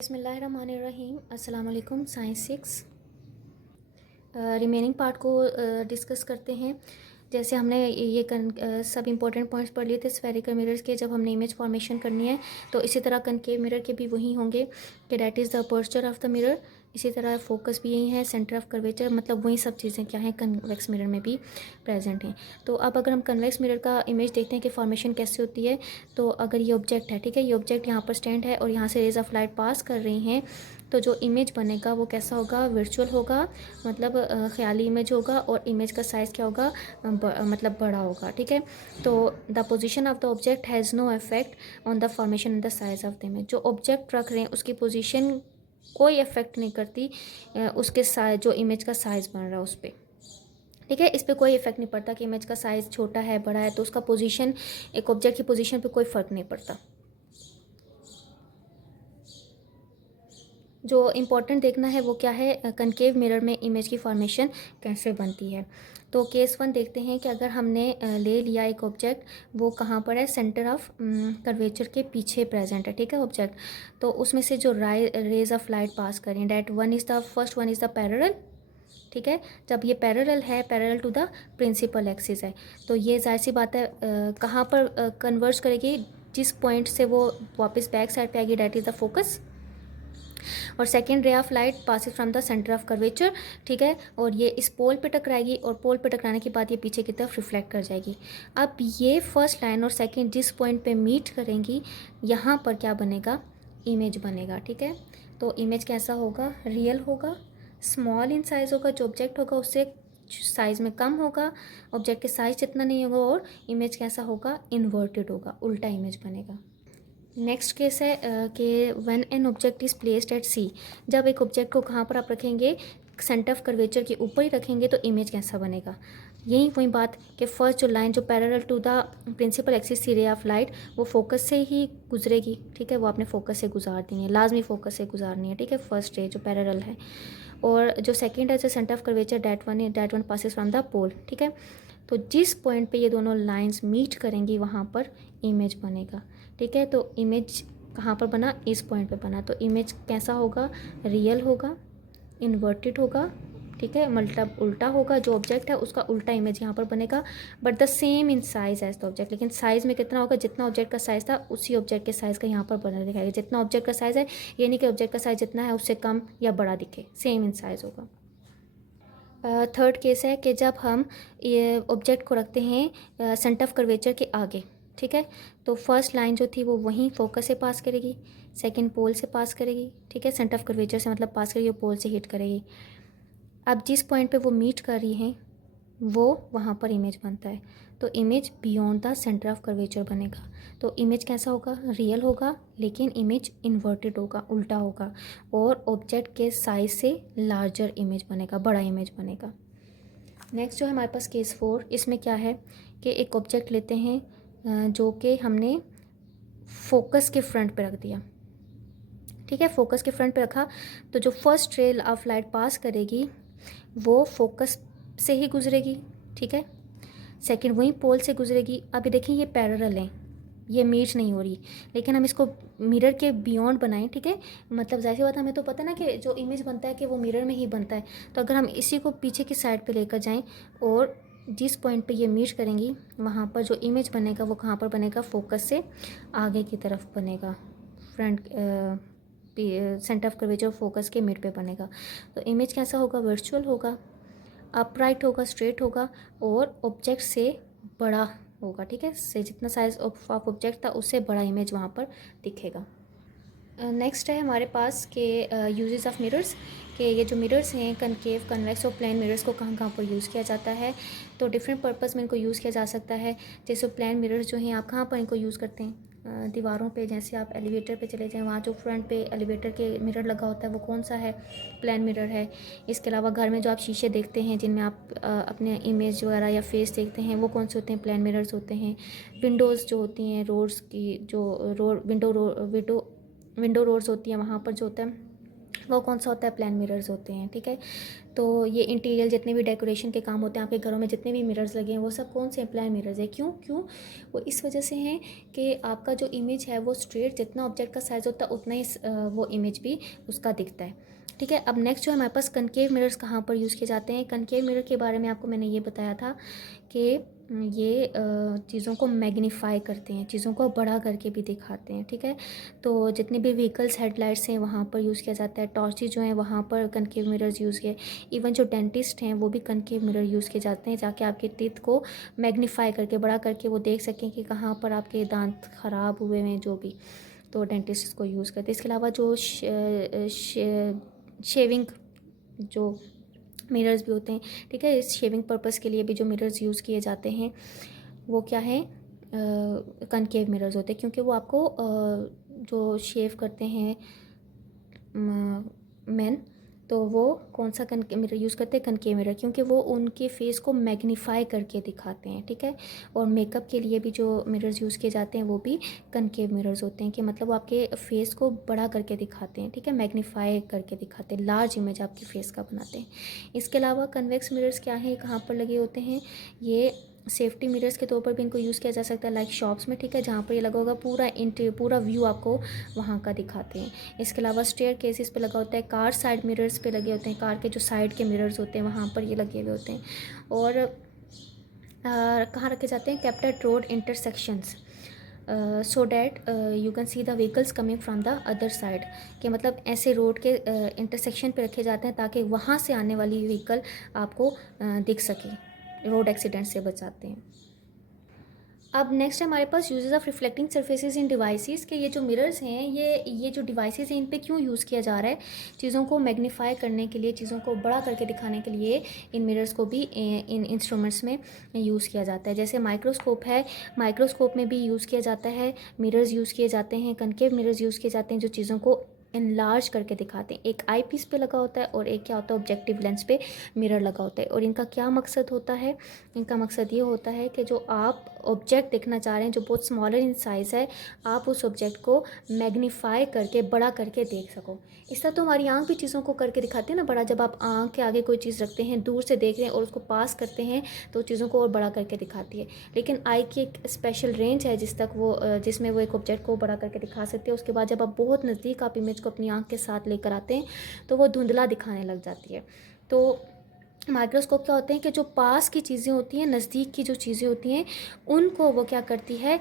बिस्मिल्लाहिर्रहमानिर्रहीम। अस्सलाम वालेकुम। साइंस 6 रिमेनिंग पार्ट को डिस्कस करते हैं। जैसे हमने सब इंपॉर्टेंट पॉइंट्स पढ़ लिए थे स्फेरिकल मिरर्स के, जब हमने इमेज फॉर्मेशन करनी है तो इसी तरह कनकेव मिरर के भी वही होंगे कि that is the posture of the mirror. इसी तरह फोकस भी यही है, सेंटर ऑफ कर्वेचर, मतलब वही सब चीज़ें क्या हैं कन्वेक्स मिरर में भी प्रेजेंट हैं। तो अब अगर हम कन्वेक्स मिरर का इमेज देखते हैं कि फॉर्मेशन कैसे होती है, तो अगर ये ऑब्जेक्ट है, ठीक है, ये ऑब्जेक्ट यहाँ पर स्टैंड है और यहाँ से रेज ऑफ लाइट पास कर रही हैं, तो जो इमेज बनेगा वो कैसा होगा, वर्चुअल होगा, मतलब ख्याली इमेज होगा, और इमेज का साइज़ क्या होगा, मतलब बड़ा होगा। ठीक है, तो the position of the object has no effect on the formation and the size of the image. जो ऑब्जेक्ट रख रहे हैं उसकी पोजीशन कोई इफेक्ट नहीं करती उसके साइज, जो इमेज का साइज़ बन रहा है उस पर। ठीक है, इस पर कोई इफेक्ट नहीं पड़ता कि इमेज का साइज़ छोटा है बड़ा है, तो उसका पोजीशन, एक ऑब्जेक्ट की पोजीशन पे कोई फ़र्क नहीं पड़ता। जो इम्पोर्टेंट देखना है वो क्या है, कनकेव मिरर में इमेज की फॉर्मेशन कैसे बनती है। तो केस 1 देखते हैं कि अगर हमने ले लिया एक ऑब्जेक्ट, वो कहाँ पर है, सेंटर ऑफ कर्वेचर के पीछे प्रेजेंट है। ठीक है, ऑब्जेक्ट, तो उसमें से जो रेज ऑफ लाइट पास करें, that one is the first one is the parallel. ठीक है, जब ये पैरेलल है, parallel to the principal axis है, तो ये जाहिर सी बात है कहाँ पर कन्वर्ज करेगी, जिस पॉइंट से वो वापस बैक साइड पे आएगी, डैट इज़ द फोकस। और second ray of light passes from the centre of curvature. ठीक है, और ये इस पोल पे टकराएगी और पोल पे टकराने के बाद ये पीछे की तरफ रिफ्लेक्ट कर जाएगी। अब ये फर्स्ट लाइन और सेकेंड जिस पॉइंट पे मीट करेंगी, यहाँ पर क्या बनेगा, इमेज बनेगा। ठीक है, तो इमेज कैसा होगा, रियल होगा, स्मॉल इन साइज़ होगा, जो ऑब्जेक्ट होगा उससे साइज़ में कम होगा, ऑब्जेक्ट के साइज़ जितना नहीं होगा, और इमेज कैसा होगा, इन्वर्टेड होगा, उल्टा इमेज बनेगा। नेक्स्ट केस है कि when an object is placed at C. जब एक ऑब्जेक्ट को कहाँ पर आप रखेंगे, सेंटर ऑफ कर्वेचर के ऊपर ही रखेंगे, तो इमेज कैसा बनेगा। यही वही बात कि फर्स्ट जो लाइन जो parallel to the principal axis थी, रे ऑफ लाइट, वो फोकस से ही गुजरेगी। ठीक है, वो आपने फोकस से गुजारनी है, लाजमी फोकस से गुजारनी है। ठीक है, फर्स्ट रे जो पैरेलल है, और जो सेकेंड है जो centre of curvature, that one passes from the pole. ठीक है, तो जिस पॉइंट पे ये दोनों लाइंस मीट करेंगी वहाँ पर इमेज बनेगा। ठीक है, तो इमेज कहाँ पर बना, इस पॉइंट पे बना, तो इमेज कैसा होगा, रियल होगा, इन्वर्टेड होगा। ठीक है, मतलब उल्टा होगा, जो ऑब्जेक्ट है उसका उल्टा इमेज यहाँ पर बनेगा, but the same in size as the object. लेकिन साइज़ में कितना होगा, जितना ऑब्जेक्ट का साइज़ था उसी ऑब्जेक्ट के साइज़ का यहाँ पर बना दिखाएगा। जितना ऑब्जेक्ट का साइज़ है, ये नहीं कि ऑब्जेक्ट का साइज़ जितना है उससे कम या बड़ा दिखे, सेम इन साइज़ होगा। थर्ड केस है कि जब हम ये ऑब्जेक्ट को रखते हैं सेंटर ऑफ कर्वेचर के आगे। ठीक है, तो फर्स्ट लाइन जो थी वो वहीं फोकस से पास करेगी, सेकंड पोल से पास करेगी। ठीक है, सेंटर ऑफ कर्वेचर से मतलब पास करेगी और पोल से हिट करेगी। अब जिस पॉइंट पे वो मीट कर रही हैं वो वहाँ पर इमेज बनता है, तो image beyond the centre of curvature बनेगा। तो इमेज कैसा होगा, रियल होगा, लेकिन इमेज इन्वर्टेड होगा, उल्टा होगा, और ऑब्जेक्ट के साइज से लार्जर इमेज बनेगा, बड़ा इमेज बनेगा। नेक्स्ट जो है हमारे पास केस 4, इसमें क्या है कि एक ऑब्जेक्ट लेते हैं जो कि हमने फोकस के फ्रंट पे रख दिया। ठीक है, फोकस के फ्रंट पे रखा, तो जो फर्स्ट रे ऑफ लाइट पास करेगी वो फोकस से ही गुजरेगी। ठीक है, सेकंड वही पोल से गुजरेगी। अभी देखिए ये पैरेलल है, ये मीट नहीं हो रही, लेकिन हम इसको मिरर के बियॉन्ड बनाएं। ठीक है, मतलब जाहिर सी बात, हमें तो पता ना कि जो इमेज बनता है कि वो मिरर में ही बनता है, तो अगर हम इसी को पीछे की साइड पे लेकर जाएं और जिस पॉइंट पे ये मीट करेंगी वहाँ पर जो इमेज बनेगा वो कहाँ पर बनेगा, फोकस से आगे की तरफ बनेगा, front centre of curvature focus के मिड पे बनेगा। तो इमेज कैसा होगा, वर्चुअल होगा, अपराइट होगा, स्ट्रेट होगा, और ऑब्जेक्ट से बड़ा होगा। ठीक है, से जितना साइज ऑफ ऑब्जेक्ट था उससे बड़ा इमेज वहाँ पर दिखेगा। नेक्स्ट है हमारे पास के यूजेस ऑफ मिरर्स, कि ये जो मिरर्स हैं कनकेव, कन्वेक्स और प्लेन मिरर्स को कहाँ कहाँ पर यूज़ किया जाता है। तो डिफरेंट पर्पस में इनको यूज़ किया जा सकता है। जैसे प्लेन मिरर्स जो हैं, आप कहाँ पर इनको यूज़ करते हैं, दीवारों पे, जैसे आप एलिवेटर पे चले जाएं, वहाँ जो फ्रंट पे एलिवेटर के मिरर लगा होता है वो कौन सा है, प्लेन मिरर है। इसके अलावा घर में जो आप शीशे देखते हैं जिनमें आप अपने इमेज वगैरह या फेस देखते हैं, वो कौन से होते हैं, प्लेन मिरर्स होते हैं। विंडोज़ जो होती हैं, रोड्स की जो विंडो रोड्स होती हैं, वहाँ पर जो होता है वो कौन सा होता है, प्लेन मिरर्स होते हैं, ठीक है। तो ये इंटीरियर जितने भी डेकोरेशन के काम होते हैं आपके घरों में, जितने भी मिरर्स लगे हैं वो सब कौन से प्लेन मिरर्स है। क्यों क्यों वो इस वजह से हैं कि आपका जो इमेज है वो स्ट्रेट, जितना ऑब्जेक्ट का साइज़ होता है उतना ही वो इमेज भी उसका दिखता है, ठीक है। अब नेक्स्ट जो है हमारे पास कनकेव मिरर्स कहाँ पर यूज़ किए जाते हैं। कनकेव मिरर के बारे में आपको मैंने ये बताया था कि ये चीज़ों को मैग्नीफाई करते हैं, चीज़ों को बड़ा करके भी दिखाते हैं, ठीक है। तो जितने भी व्हीकल्स हेडलाइट्स हैं वहाँ पर यूज़ किया जाता है, टॉर्चेज जो हैं वहाँ पर कनकेव मिरर्स यूज़ किए, इवन जो डेंटिस्ट हैं वो भी कनकेव मिरर यूज़ किए जाते हैं, जाके आपके टीथ को मैग्नीफाई करके, बड़ा करके वो देख सकें कि कहाँ पर आपके दांत ख़राब हुए हैं जो भी, तो डेंटिस्ट इसको यूज़ करते हैं। इसके अलावा जो शेविंग जो मिरर्स भी होते हैं, ठीक है, इस शेविंग पर्पस के लिए भी जो मिरर्स यूज़ किए जाते हैं वो क्या है, कनकेव मिरर्स होते हैं, क्योंकि वो आपको जो शेव करते हैं मैन, तो वो कौन सा कनकेव मिरर यूज़ करते हैं, कनकेव मिरर, क्योंकि वो उनके फेस को मैग्नीफाई करके दिखाते हैं, ठीक है। और मेकअप के लिए भी जो मिरर्स यूज़ किए जाते हैं वो भी कनकेव मिरर्स होते हैं, कि मतलब वो आपके फेस को बड़ा करके दिखाते हैं, ठीक है, मैग्नीफाई करके दिखाते हैं, लार्ज इमेज आपके फेस का बनाते हैं। इसके अलावा कन्वेक्स मिरर्स क्या हैं, कहाँ पर लगे होते हैं, ये सेफ्टी मिरर्स के तौर पर भी इनको यूज़ किया जा सकता है, लाइक शॉप्स में, ठीक है, जहाँ पर ये लगा होगा पूरा व्यू आपको वहाँ का दिखाते हैं। इसके अलावा स्टेयर केसेस पे लगा होता है, कार साइड मिरर्स पे लगे होते हैं, कार के जो साइड के मिरर्स होते हैं वहाँ पर ये लगे हुए होते हैं। और कहाँ रखे जाते हैं, kept at road intersections, so that you can see the vehicles coming from the other side, कि मतलब ऐसे रोड के इंटरसेक्शन पे रखे जाते हैं ताकि वहाँ से आने वाली व्हीकल आपको दिख सके, रोड एक्सीडेंट से बचाते हैं। अब नेक्स्ट हमारे पास uses of reflecting surfaces in devices, के ये जो मिरर्स हैं, ये जो डिवाइसेस हैं इन पे क्यों यूज़ किया जा रहा है, चीज़ों को मैग्नीफाई करने के लिए, चीज़ों को बड़ा करके दिखाने के लिए इन मिरर्स को भी इन इंस्ट्रूमेंट्स में यूज़ किया जाता है। जैसे माइक्रोस्कोप है, माइक्रोस्कोप में भी यूज़ किया जाता है, मिरर्स यूज़ किए जाते हैं, कनकेव मिरर्स यूज़ किए जाते हैं जो चीज़ों को इनलार्ज करके दिखाते हैं। एक आई पीस पे लगा होता है और एक क्या होता है, ऑब्जेक्टिव लेंस पे मिरर लगा होता है। और इनका क्या मकसद होता है, इनका मकसद ये होता है कि जो आप ऑब्जेक्ट देखना चाह रहे हैं जो बहुत स्मॉलर इन साइज़ है, आप उस ऑब्जेक्ट को मैग्नीफाई करके बड़ा करके देख सको। इस तरह तो हमारी आँख भी चीज़ों को करके दिखाती है ना बड़ा, जब आप आँख के आगे कोई चीज़ रखते हैं, दूर से देख रहे हैं और उसको पास करते हैं तो चीज़ों को और बड़ा करके दिखाती है। लेकिन आई की एक स्पेशल रेंज है जिसमें वो एक ऑब्जेक्ट को बड़ा करके दिखा सकते हैं। उसके बाद जब आप बहुत नज़दीक आप इमेज को अपनी आँख के साथ लेकर आते हैं तो वो धुंधला दिखाने लग जाती है। तो माइक्रोस्कोप क्या होते हैं कि जो पास की चीज़ें होती हैं, नज़दीक की जो चीज़ें होती हैं, उनको वो क्या करती है,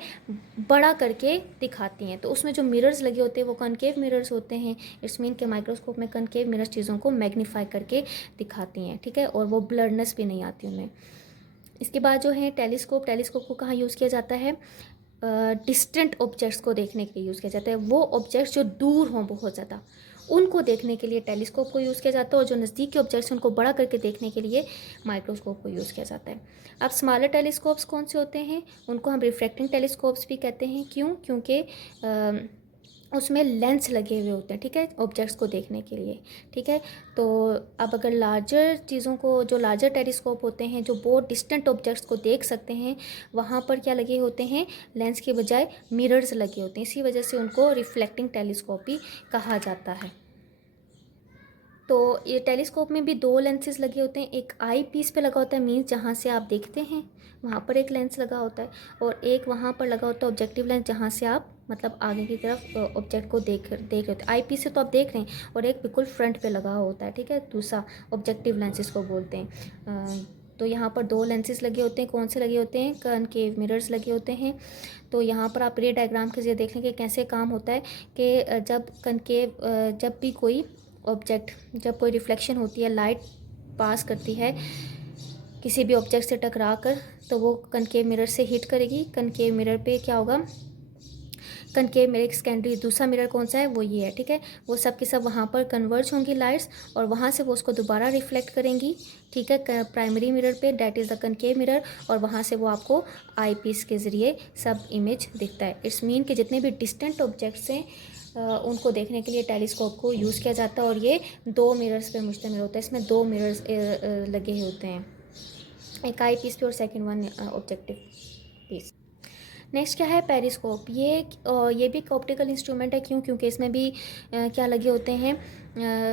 बड़ा करके दिखाती हैं। तो उसमें जो मिरर्स लगे होते हैं वो कनकेव मिरर्स होते हैं। इट्स मीन के माइक्रोस्कोप में कनकेव मिरर्स चीज़ों को मैग्नीफाई करके दिखाती हैं, ठीक है, और वो ब्लरनेस भी नहीं आती उनमें। इसके बाद जो है टेलीस्कोप, टेलीस्कोप को कहाँ यूज़ किया जाता है, डिस्टेंट ऑब्जेक्ट्स को देखने के लिए यूज़ किया जाता है। वो ऑब्जेक्ट्स जो दूर हों बहुत ज़्यादा, उनको देखने के लिए टेलीस्कोप को यूज़ किया जाता है, और जो नज़दीक के ऑब्जेक्ट्स हैं उनको बड़ा करके देखने के लिए माइक्रोस्कोप को यूज़ किया जाता है। अब स्मॉलर टेलीस्कोप्स कौन से होते हैं, उनको हम रिफ्रैक्टिंग टेलीस्कोप्स भी कहते हैं। क्यों, क्योंकि उसमें लेंस लगे हुए होते हैं, ठीक है, ऑब्जेक्ट्स को देखने के लिए, ठीक है। तो अब अगर लार्जर चीज़ों को, जो लार्जर टेलीस्कोप होते हैं जो बहुत डिस्टेंट ऑब्जेक्ट्स को देख सकते हैं, वहाँ पर क्या लगे होते हैं, लेंस के बजाय मिरर्स लगे होते हैं। इसी वजह से उनको रिफ्लेक्टिंग टेलीस्कोप भी कहा जाता है। तो ये टेलीस्कोप में भी दो लेंसेज लगे होते हैं, एक आई पीस पे लगा होता है, मीन्स जहाँ से आप देखते हैं वहाँ पर एक लेंस लगा होता है, और एक वहाँ पर लगा होता है ऑब्जेक्टिव लेंस, जहाँ से आप मतलब आगे की तरफ ऑब्जेक्ट को देख रहे होते हैं। आई पीस से तो आप देख रहे हैं, और एक बिल्कुल फ्रंट पे लगा होता है, ठीक है, दूसरा ऑब्जेक्टिव लेंस इसको बोलते हैं। तो यहाँ पर दो लेंसेज लगे होते हैं, कौन से लगे होते हैं, कनकेव मिरर्स लगे होते हैं। तो यहाँ पर आप रे डायग्राम के जरिए देख लेंगे कैसे काम होता है कि जब भी कोई ऑब्जेक्ट, जब कोई रिफ्लेक्शन होती है, लाइट पास करती है किसी भी ऑब्जेक्ट से टकरा कर, तो वो कनकेव मिरर से हिट करेगी। कनकेव मिरर पे क्या होगा, कनकेव मिरर सेकेंडरी दूसरा मिरर कौन सा है, वो ये है, ठीक है, वो सब के सब वहाँ पर कन्वर्ज होंगी लाइट्स, और वहाँ से वो उसको दोबारा रिफ्लेक्ट करेंगी, ठीक है, प्राइमरी मिरर पे, that is the concave mirror, और वहाँ से वो आपको आई पीस के ज़रिए सब इमेज दिखता है। इट्स मीन कि जितने भी डिस्टेंट ऑब्जेक्ट्स हैं उनको देखने के लिए टेलीस्कोप को यूज़ किया जाता है, और ये दो मिरर्स पे मुश्तमिल होता है। इसमें दो मिरर्स लगे होते हैं, एक आई पीस पे और second one objective piece. Next क्या है, पेरिस्कोप। ये भी एक ऑप्टिकल इंस्ट्रूमेंट है। क्यों? क्योंकि इसमें भी क्या लगे होते हैं,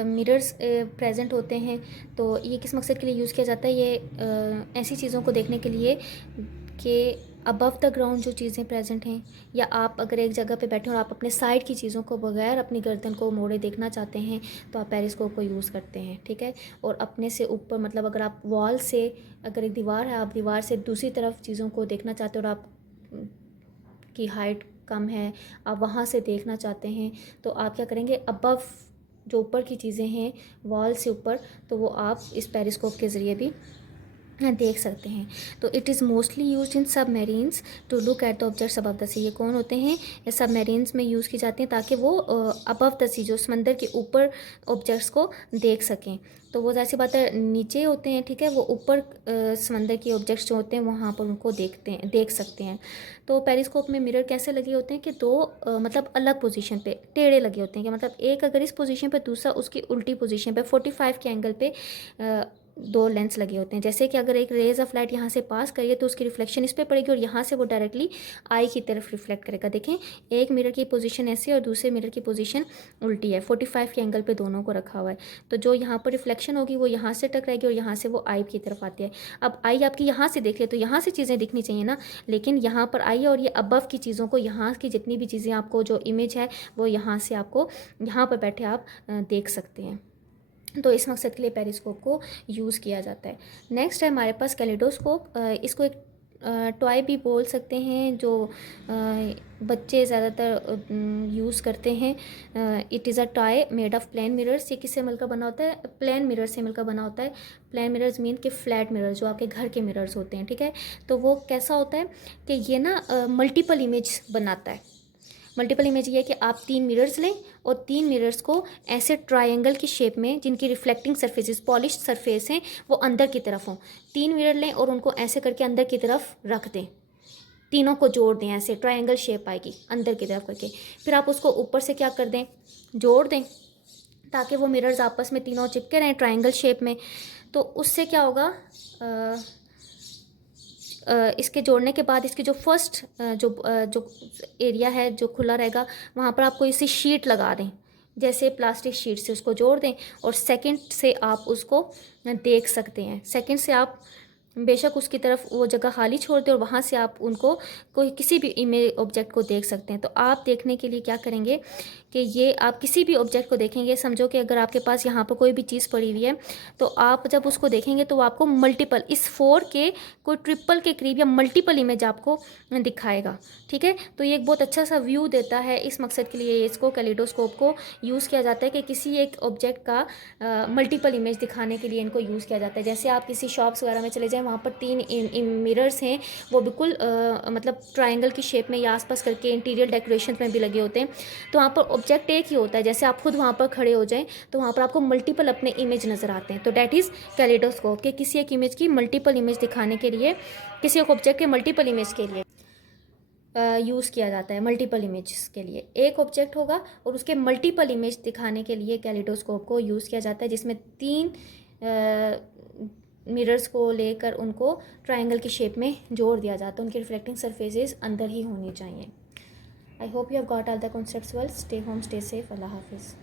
मिरर्स प्रेजेंट होते हैं। तो ये किस मकसद के लिए यूज़ किया जाता है, ये ऐसी चीज़ों को देखने के लिए कि अबव द ग्राउंड जो चीज़ें प्रेजेंट हैं, या आप अगर एक जगह पे बैठे हो और आप अपने साइड की चीज़ों को बगैर अपनी गर्दन को मोड़े देखना चाहते हैं, तो आप पेरिस्कोप को यूज़ करते हैं, ठीक है। और अपने से ऊपर, मतलब अगर आप वॉल से, अगर एक दीवार है, आप दीवार से दूसरी तरफ चीज़ों को देखना चाहते हो और आप की हाइट कम है, आप वहाँ से देखना चाहते हैं, तो आप क्या करेंगे, अबव जो ऊपर की चीज़ें हैं वॉल से ऊपर, तो वो आप इस पेरिस्कोप के ज़रिए भी देख सकते हैं। तो it is mostly use in submarines to look at the objects above the sea. ये कौन होते हैं, ये सबमरीन्स में यूज़ की जाती हैं ताकि वो अबव द सी, जो समंदर के ऊपर ऑब्जेक्ट्स को देख सकें। तो वो ज़ाहिर सी बात है नीचे होते हैं, ठीक है, वो ऊपर समंदर के ऑब्जेक्ट्स जो होते हैं वहाँ पर उनको देख सकते हैं। तो पेरिस्कोप में मिरर कैसे लगे होते हैं कि दो मतलब अलग पोजीशन पे टेढ़े लगे होते हैं, कि मतलब एक अगर इस पोजीशन पे, दूसरा उसकी उल्टी पोजीशन पे 45 के एंगल पे दो लेंस लगे होते हैं। जैसे कि अगर एक रेज ऑफ लाइट यहाँ से पास करिए तो उसकी रिफ्लेक्शन इस पर पड़ेगी और यहाँ से वो डायरेक्टली आई की तरफ रिफ्लेक्ट करेगा। देखें, एक मिरर की पोजीशन ऐसी है और दूसरे मिरर की पोजीशन उल्टी है, 45 के एंगल पे दोनों को रखा हुआ है। तो जो यहाँ पर रिफ्लेक्शन होगी वो यहाँ से टकराएगी और यहाँ से वो आई की तरफ आती है। अब आई आपकी यहाँ से देख ले तो यहाँ से चीज़ें दिखनी चाहिए ना, लेकिन यहाँ पर आई है और ये अबव की चीज़ों को, यहाँ की जितनी भी चीज़ें आपको जो इमेज है वो यहाँ से आपको यहाँ पर बैठे आप देख सकते हैं। तो इस मकसद के लिए पेरिस्कोप को यूज़ किया जाता है। नेक्स्ट है हमारे पास कैलिडोस्कोप। इसको एक टॉय भी बोल सकते हैं, जो बच्चे ज़्यादातर यूज़ करते हैं। It is a toy made of plane mirrors. ये किससे मिलकर बना होता है, प्लेन मिरर से मिलकर बना होता है। प्लेन मिरर्स मीन कि फ्लैट मिरर जो आपके घर के मिरर्स होते हैं, ठीक है। तो वो कैसा होता है कि ये ना मल्टीपल इमेज बनाता है। मल्टीपल इमेज ये है कि आप 3 मिरर्स लें और 3 मिरर्स को ऐसे ट्रायंगल की शेप में, जिनकी रिफ्लेक्टिंग सरफेसेस पॉलिश सरफेस हैं, वो अंदर की तरफ हों। 3 मिरर लें और उनको ऐसे करके अंदर की तरफ रख दें, तीनों को जोड़ दें, ऐसे ट्रायंगल शेप आएगी अंदर की तरफ करके। फिर आप उसको ऊपर से क्या कर दें, जोड़ दें, ताकि वो मिरर्स आपस में तीनों चिपके रहें ट्रायंगल शेप में। तो उससे क्या होगा, इसके जोड़ने के बाद इसकी जो फर्स्ट जो एरिया है जो खुला रहेगा, वहाँ पर आप कोई सी शीट लगा दें, जैसे प्लास्टिक शीट से उसको जोड़ दें, और सेकंड से आप उसको देख सकते हैं। सेकंड से आप बेशक उसकी तरफ वो जगह खाली छोड़ दें और वहाँ से आप उनको कोई किसी भी इमेज ऑब्जेक्ट को देख सकते हैं। तो आप देखने के लिए क्या करेंगे कि ये आप किसी भी ऑब्जेक्ट को देखेंगे, समझो कि अगर आपके पास यहाँ पर कोई भी चीज़ पड़ी हुई है, तो आप जब उसको देखेंगे तो आपको मल्टीपल, इस 4 के कोई ट्रिपल के करीब या मल्टीपल इमेज आपको दिखाएगा, ठीक है। तो ये एक बहुत अच्छा सा व्यू देता है। इस मकसद के लिए इसको, कैलिडोस्कोप को यूज़ किया जाता है कि किसी एक ऑब्जेक्ट का मल्टीपल इमेज दिखाने के लिए इनको यूज़ किया जाता है। जैसे आप किसी शॉप्स वगैरह में चले जाएँ, वहाँ पर 3 मिरर्स हैं, वो बिल्कुल मतलब ट्रायंगल की शेप में या आसपास करके इंटीरियर डेकोरेशन में भी लगे होते हैं। तो वहाँ पर ऑब्जेक्ट एक ही होता है, जैसे आप खुद वहाँ पर खड़े हो जाएं तो वहाँ पर आपको मल्टीपल अपने इमेज नज़र आते हैं। तो डैट इज़ कैलिडोस्कोप, कि किसी एक इमेज की मल्टीपल इमेज दिखाने के लिए, किसी एक ऑब्जेक्ट के मल्टीपल इमेज के लिए यूज़ किया जाता है। मल्टीपल इमेज के लिए एक ऑब्जेक्ट होगा और उसके मल्टीपल इमेज दिखाने के लिए कैलिडोस्कोप को यूज़ किया जाता है, जिसमें 3 मिरर्स को लेकर उनको ट्रायंगल की शेप में जोड़ दिया जाता है। उनकी रिफ्लेक्टिंग सरफेसेस अंदर ही होनी चाहिए। I hope you have got all the concepts well. Stay home, stay safe. अल्लाह हाफिज़।